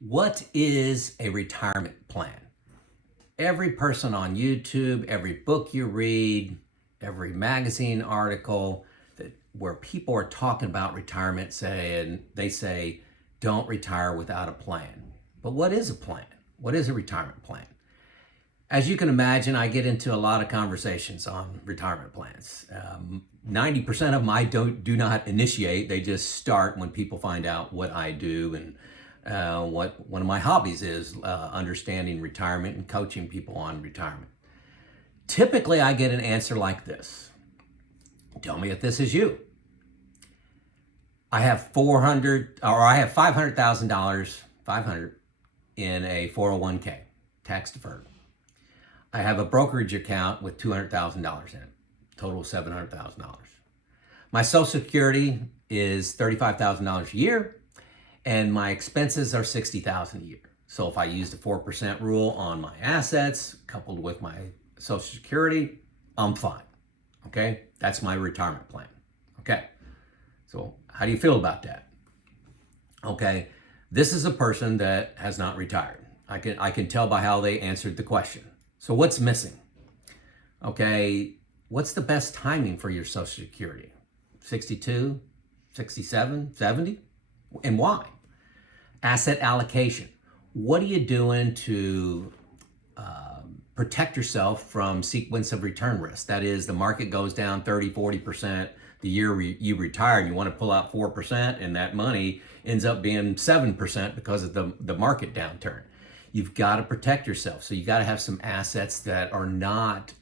What is a retirement plan? Every person on YouTube, every book you read, every magazine article where people are talking about retirement they say, don't retire without a plan. But what is a plan? What is a retirement plan? As you can imagine, I get into a lot of conversations on retirement plans. 90% of them I do not initiate. They just start when people find out what I do and what one of my hobbies is, understanding retirement and coaching people on retirement. Typically, I get an answer like this. Tell me if this is you. I have $500,000, 500 in a 401k, tax deferred. I have a brokerage account with $200,000 in it, total $700,000. My Social Security is $35,000 a year, and my expenses are $60,000 a year. So if I use the 4% rule on my assets coupled with my Social Security, I'm fine. Okay, that's my retirement plan. Okay, so how do you feel about that? Okay, this is a person that has not retired. I can tell by how they answered the question. So what's missing? Okay, what's the best timing for your Social Security? 62, 67, 70? And why? Asset allocation. What are you doing to protect yourself from sequence of return risk? That is, the market goes down 30, 40% the year you retire. You want to pull out 4%, and that money ends up being 7% because of the market downturn. You've got to protect yourself. So you got to have some assets that are not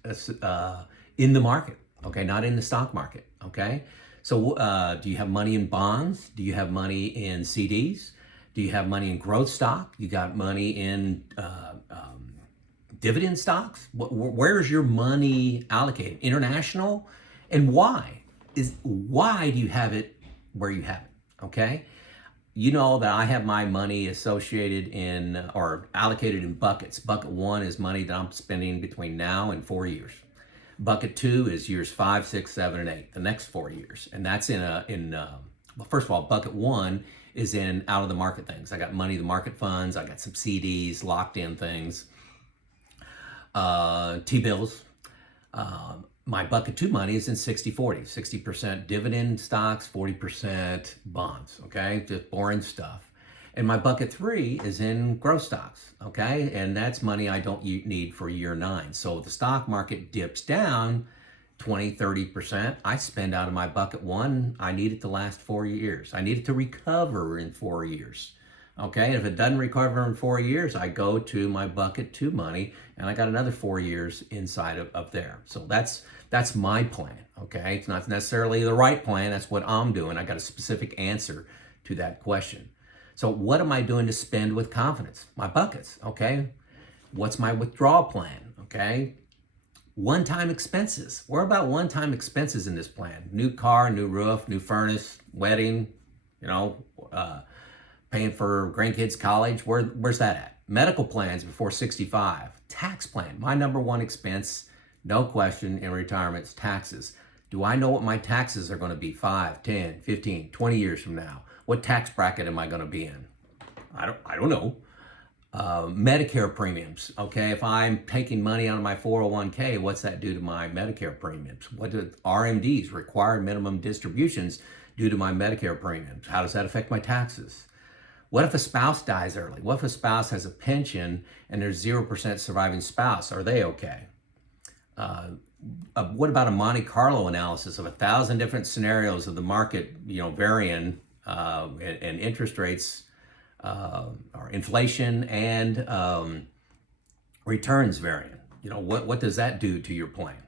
in the market, okay? Not in the stock market, okay? So do you have money in bonds? Do you have money in CDs? Do you have money in growth stock? You got money in dividend stocks? Where's your money allocated? International? And why? Why do you have it where you have it, okay? You know that I have my money associated in or allocated in buckets. Bucket 1 is money that I'm spending between now and 4 years. Bucket 2 is years 5, 6, 7, and 8, the next 4 years. And that's well, first of all, bucket 1 is in out of the market things. I got money in the market funds. I got some CDs, locked in things, T-bills. My bucket 2 money is in 60-40, 60% dividend stocks, 40% bonds, okay? Just boring stuff. And my bucket 3 is in growth stocks, okay? And that's money I don't need for year 9. So if the stock market dips down 20, 30%, I spend out of my bucket 1. I need it to last 4 years. I need it to recover in 4 years. Okay, if it doesn't recover in 4 years, I go to my bucket 2 money, and I got another 4 years inside of there. So that's my plan, okay? It's not necessarily the right plan. That's what I'm doing. I got a specific answer to that question. So what am I doing to spend with confidence? My buckets, okay? What's my withdrawal plan, okay? One-time expenses. Where about one-time expenses in this plan? New car, new roof, new furnace, wedding, paying for grandkids' college. Where's that at? Medical plans before 65. Tax plan. My number one expense, no question, in retirement is taxes. Do I know what my taxes are going to be 5, 10, 15, 20 years from now? What tax bracket am I going to be in? I don't know. Medicare premiums. Okay, if I'm taking money out of my 401k, what's that do to my Medicare premiums? What do RMDs, required minimum distributions, do to my Medicare premiums? How does that affect my taxes? What if a spouse dies early? What if a spouse has a pension and there's 0% surviving spouse? Are they okay? What about a Monte Carlo analysis of 1,000 different scenarios of the market, varying and interest rates, or inflation and returns varying? What does that do to your plan?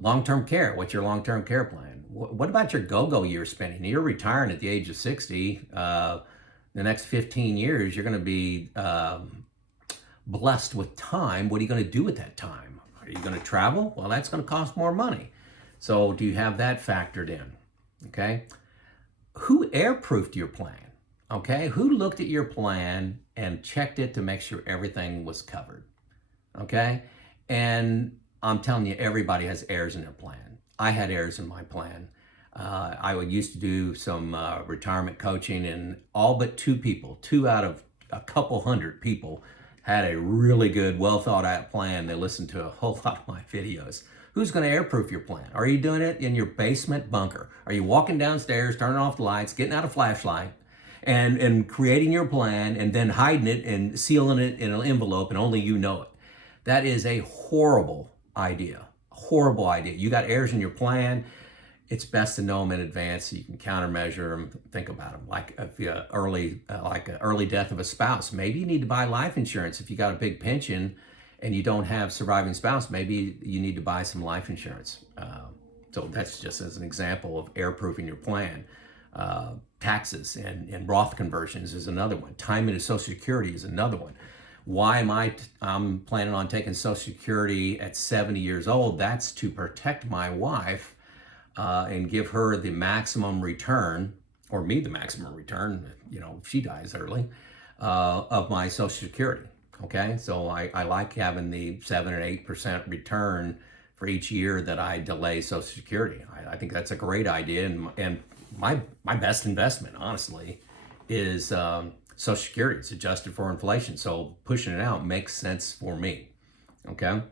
Long-term care. What's your long-term care plan? What about your go-go year spending? You're retiring at the age of 60. The next 15 years, you're going to be blessed with time. What are you going to do with that time? Are you going to travel? Well, that's going to cost more money. So do you have that factored in? Okay. Who airproofed your plan? Okay. Who looked at your plan and checked it to make sure everything was covered? Okay. And I'm telling you, everybody has errors in their plan. I had errors in my plan. I used to do some retirement coaching, and all but 2 people, 2 out of a couple hundred people had a really good, well thought out plan. They listened to a whole lot of my videos. Who's going to airproof your plan? Are you doing it in your basement bunker? Are you walking downstairs, turning off the lights, getting out a flashlight, and creating your plan and then hiding it and sealing it in an envelope and only you know it? That is a horrible idea. Horrible idea. You got errors in your plan. It's best to know them in advance so you can countermeasure them, think about them. Like if you like an early death of a spouse, maybe you need to buy life insurance. If you got a big pension and you don't have surviving spouse, maybe you need to buy some life insurance. So that's just as an example of airproofing your plan. Taxes and Roth conversions is another one. Time into Social Security is another one. Why am I'm planning on taking Social Security at 70 years old? That's to protect my wife and give her the maximum return, or me the maximum return, if she dies early, of my Social Security. Okay, so I like having the 7 or 8% return for each year that I delay Social Security. I think that's a great idea, and my best investment, honestly, is Social Security. It's adjusted for inflation, so pushing it out makes sense for me. Okay,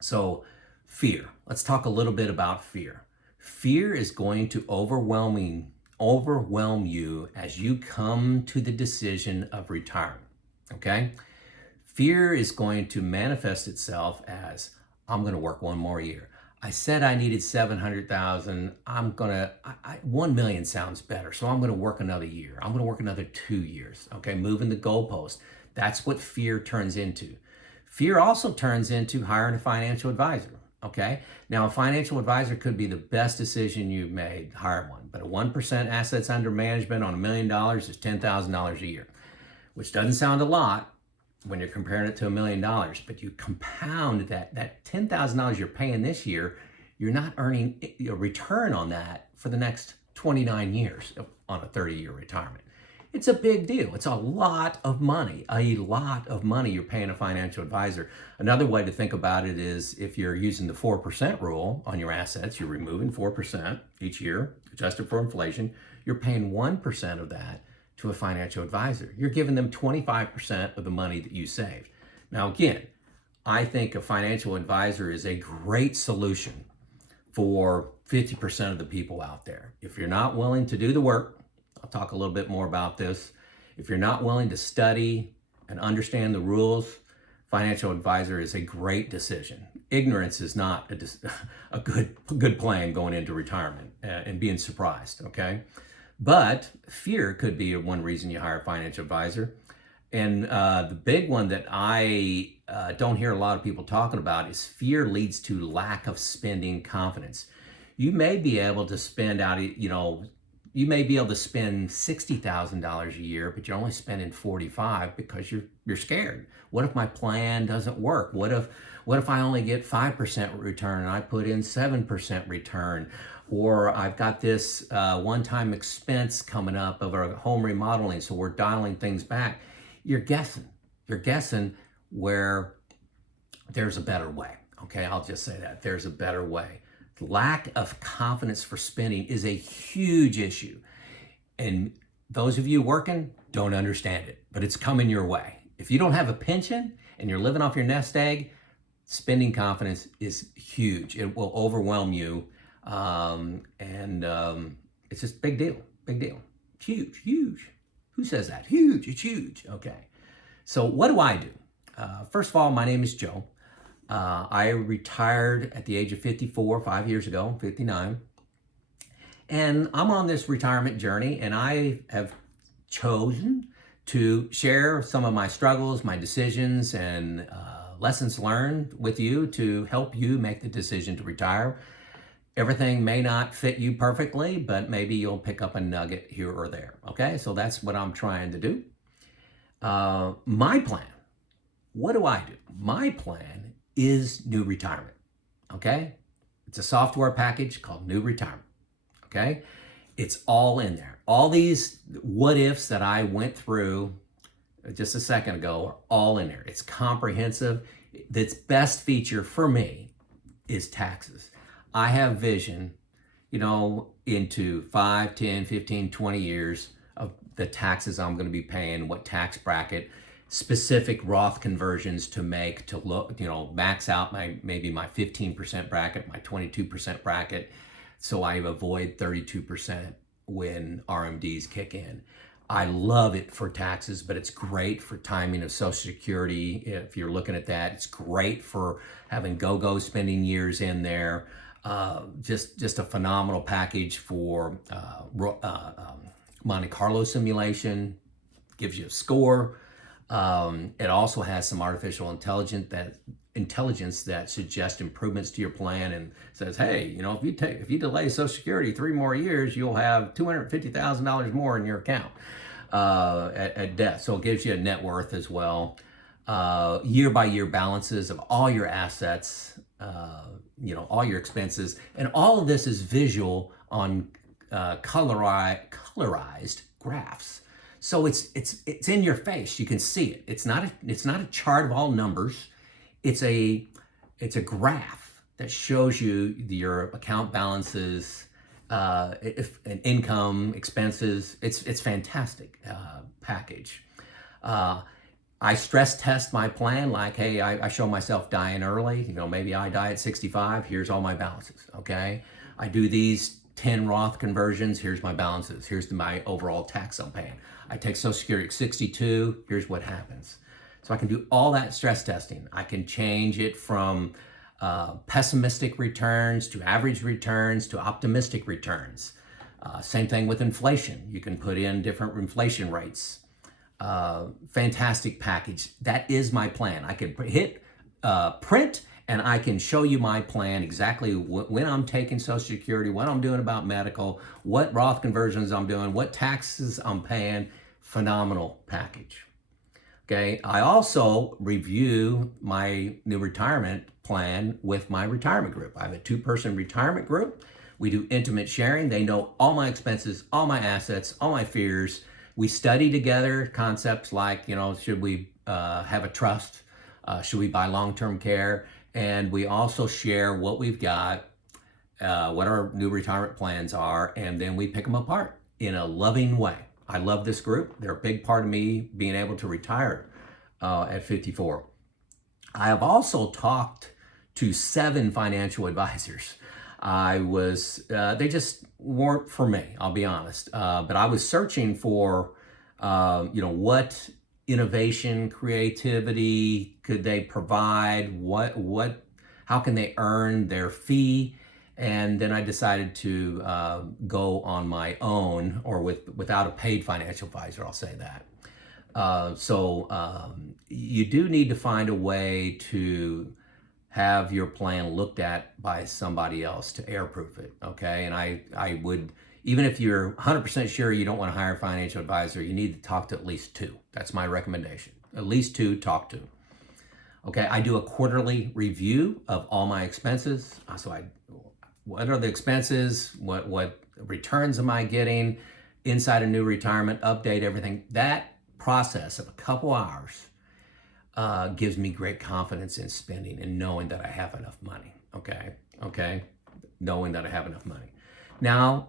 so fear. Let's talk a little bit about fear. Fear is going to overwhelm you as you come to the decision of retiring. Okay, fear is going to manifest itself as, I'm going to work one more year. I said I needed 700,000. 1 million sounds better. So I'm going to work another year. I'm going to work another 2 years. Okay. Moving the goalpost. That's what fear turns into. Fear also turns into hiring a financial advisor. Okay. Now a financial advisor could be the best decision you've made. Hire one, but a 1% assets under management on $1 million is $10,000 a year, which doesn't sound a lot when you're comparing it to $1 million, but you compound that $10,000 you're paying this year, you're not earning a return on that for the next 29 years on a 30-year retirement. It's a big deal. It's a lot of money you're paying a financial advisor. Another way to think about it is if you're using the 4% rule on your assets, you're removing 4% each year, adjusted for inflation, you're paying 1% of that to a financial advisor. You're giving them 25% of the money that you saved. Now, again, I think a financial advisor is a great solution for 50% of the people out there. If you're not willing to do the work, I'll talk a little bit more about this. If you're not willing to study and understand the rules, financial advisor is a great decision. Ignorance is not a good plan going into retirement and being surprised, okay? But fear could be one reason you hire a financial advisor. And the big one that I don't hear a lot of people talking about is fear leads to lack of spending confidence. You may be able to spend $60,000 a year, but you're only spending $45,000 because you're scared. What if my plan doesn't work? What if I only get 5% return and I put in 7% return? Or I've got this one-time expense coming up of our home remodeling, so we're dialing things back. You're guessing where there's a better way. Okay, I'll just say that. There's a better way. Lack of confidence for spending is a huge issue. And those of you working don't understand it, but it's coming your way. If you don't have a pension and you're living off your nest egg, spending confidence is huge. It will overwhelm you. It's just big deal. Huge. Who says that? Huge, it's huge. Okay. So what do I do? First of all, my name is Joe. I retired at the age of 54, 5 years ago, 59. And I'm on this retirement journey, and I have chosen to share some of my struggles, my decisions, and lessons learned with you to help you make the decision to retire. Everything may not fit you perfectly, but maybe you'll pick up a nugget here or there. Okay, so that's what I'm trying to do. My plan, what do I do? My plan is New Retirement. Okay, it's a software package called New Retirement. Okay, it's all in there. All these what ifs that I went through just a second ago are all in there. It's comprehensive. Its best feature for me is taxes. I have vision, into 5, 10, 15, 20 years of the taxes I'm going to be paying, what tax bracket, specific Roth conversions to make to look, max out maybe my 15% bracket, my 22% bracket, so I avoid 32% when RMDs kick in. I love it for taxes, but it's great for timing of Social Security. If you're looking at that, it's great for having go-go spending years in there. Just a phenomenal package for Monte Carlo simulation, gives you a score. It also has some artificial intelligence that suggests improvements to your plan and says, hey, if you delay Social Security 3 more years, you'll have $250,000 more in your account at death. So it gives you a net worth as well. Year by year balances of all your assets, all your expenses, and all of this is visual on colorized graphs. So it's in your face. You can see it. It's not a chart of all numbers. It's a graph that shows you your account balances, income, expenses. It's fantastic package. I stress test my plan like, hey, I show myself dying early. Maybe I die at 65. Here's all my balances. Okay, I do these 10 Roth conversions. Here's my balances. Here's my overall tax I'm paying. I take Social Security at 62. Here's what happens. So I can do all that stress testing. I can change it from pessimistic returns to average returns to optimistic returns. Same thing with inflation. You can put in different inflation rates. Fantastic package. That is my plan. I can hit print and I can show you my plan exactly when I'm taking Social Security, what I'm doing about medical, what Roth conversions I'm doing, what taxes I'm paying. Phenomenal package. Okay, I also review my new retirement plan with my retirement group. I have a 2-person retirement group. We do intimate sharing. They know all my expenses, all my assets, all my fears. We study together concepts like, should we have a trust? Should we buy long-term care? And we also share what we've got, what our new retirement plans are, and then we pick them apart in a loving way. I love this group. They're a big part of me being able to retire at 54. I have also talked to 7 financial advisors. They just weren't for me, I'll be honest. But I was searching for, what innovation, creativity could they provide? How can they earn their fee? And then I decided to go on my own or without a paid financial advisor, I'll say that. So you do need to find a way to have your plan looked at by somebody else to airproof it, okay? And I would, even if you're 100% sure you don't want to hire a financial advisor, you need to talk to at least 2. That's my recommendation. At least 2, talk to. Okay, I do a quarterly review of all my expenses. So what are the expenses? What returns am I getting? Inside a new retirement, update everything. That process of a couple hours gives me great confidence in spending and knowing that I have enough money. Okay, knowing that I have enough money. Now,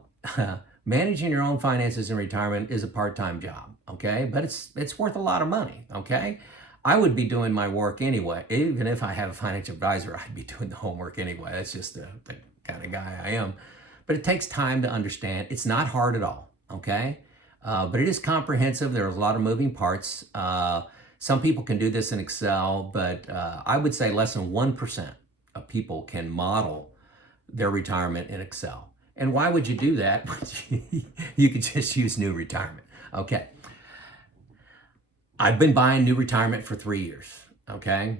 managing your own finances in retirement is a part-time job. Okay, but it's worth a lot of money. Okay, I would be doing my work anyway. Even if I have a financial advisor, I'd be doing the homework anyway. That's just the kind of guy I am. But it takes time to understand. It's not hard at all. Okay, but it is comprehensive. There's a lot of moving parts. Some people can do this in Excel, but I would say less than 1% of people can model their retirement in Excel. And why would you do that? You could just use new retirement. Okay. I've been buying new retirement for 3 years. Okay.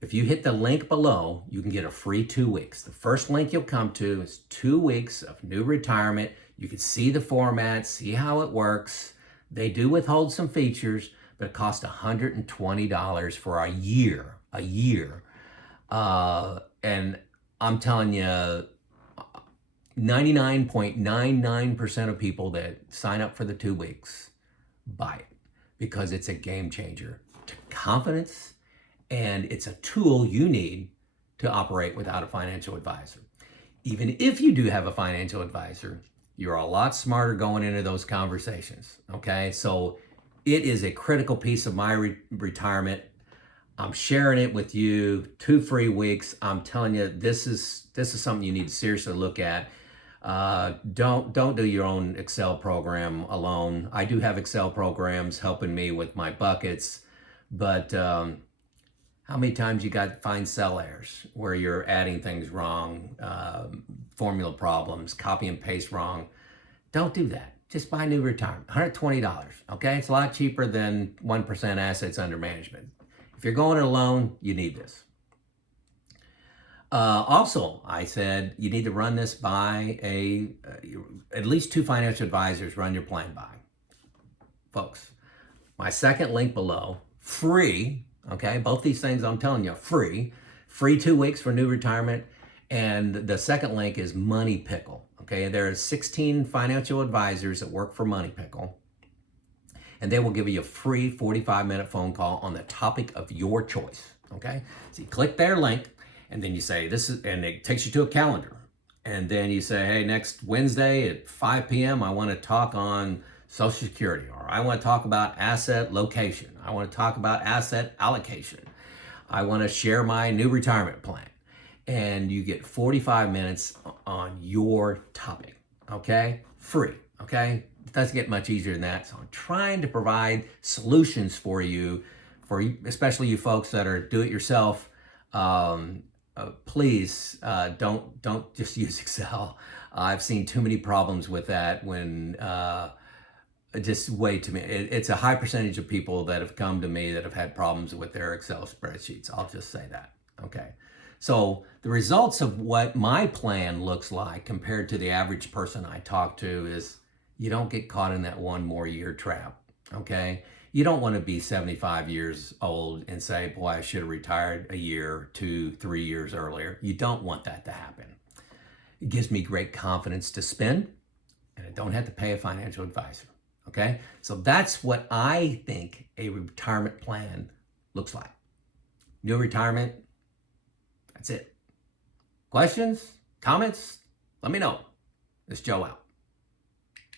If you hit the link below, you can get a free 2 weeks. The first link you'll come to is 2 weeks of new retirement. You can see the format, see how it works. They do withhold some features, but it costs $120 for a year. And I'm telling you, 99.99% of people that sign up for the 2 weeks buy it because it's a game changer to confidence, and it's a tool you need to operate without a financial advisor. Even if you do have a financial advisor, You're a lot smarter going into those conversations. Okay. So it is a critical piece of my retirement. I'm sharing it with you. 2 free weeks. I'm telling you, this is something you need to seriously look at. Don't do your own Excel program alone. I do have Excel programs helping me with my buckets, but how many times you got to find cell errors where you're adding things wrong, formula problems, copy and paste wrong? Don't do that. Just buy new retirement, $120. Okay, it's a lot cheaper than 1% assets under management. If you're going it alone, you need this. Also, I said you need to run this by at least 2 financial advisors. Run your plan by, folks. My second link below, free. Okay, both these things I'm telling you, free 2 weeks for new retirement, and the second link is Money Pickle. Okay, there are 16 financial advisors that work for Money Pickle, and they will give you a free 45-minute phone call on the topic of your choice. Okay, so you click their link, and then you say and it takes you to a calendar, and then you say, hey, next Wednesday at 5 p.m. I want to talk on Social Security, or I want to talk about asset location. I want to talk about asset allocation. I want to share my new retirement plan. And you get 45 minutes on your topic, okay? Free, okay? It doesn't get much easier than that. So I'm trying to provide solutions for you, especially you folks that are do-it-yourself. Please don't just use Excel. I've seen too many problems with that when just way too many. It's a high percentage of people that have come to me that have had problems with their Excel spreadsheets. I'll just say that. Okay. So the results of what my plan looks like compared to the average person I talk to is you don't get caught in that 1 more year trap. Okay. You don't want to be 75 years old and say, boy, I should have retired a year, 2, 3 years earlier. You don't want that to happen. It gives me great confidence to spend, and I don't have to pay a financial advisor. Okay. So that's what I think a retirement plan looks like. New retirement. That's it. Questions? Comments? Let me know. This is Joe out.